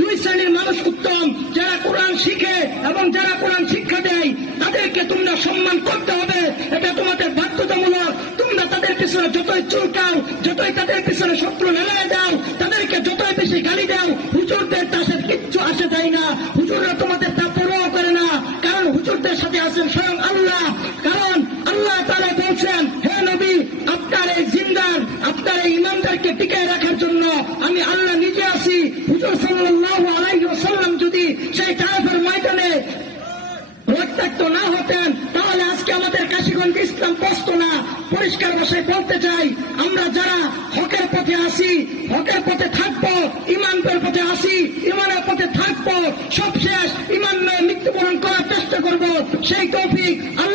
দুই শ্রেণীর মানুষ উত্তম, যারা কোরআন শিখে এবং যারা কোরআন শিক্ষা দেয় তাদেরকে তোমরা সম্মান করতে হবে, এটা তোমাদের বাধ্যতামূলক। তোমরা তাদের পিছনে যতই চুলকাও, যতই তাদের পিছনে শত্রু নেলায় দাও, তাদেরকে যতই বেশি গালি দাও, হুজুরদের তাদের কিচ্ছু আসে যায় না। হুজুররা তোমাদের তা পরোয়া করে না, কারণ হুজুরদের সাথে আছেন স্বয়ং আল্লাহ। কারণ আল্লাহ তাআলা বলছেন, হে নবী, আপনার এই জিন্দার, আপনার এই ইমানদারকে টিকায় রাখার জন্য আমি আল্লাহ নিজে আছি। হুজুর সাল্লাল্লাহু আলাইহি ওয়াসাল্লাম যদি সেই তায়েফের ময়দানে রক্তাক্ত না হতেন তাহলে আজকে আমাদের কাশীগঞ্জ ইসলাম বসতো না। পরিষ্কার ভাষায় বলতে চাই, আমরা যারা হকের পথে আছি, হকের পথে থাকবো, ইমানের পথে আছি, ইমানের পথে থাকবো, সব শেষ ইমান নিয়ে মৃত্যুবরণ করার চেষ্টা করবো। সেই তৌফিক আল্লাহ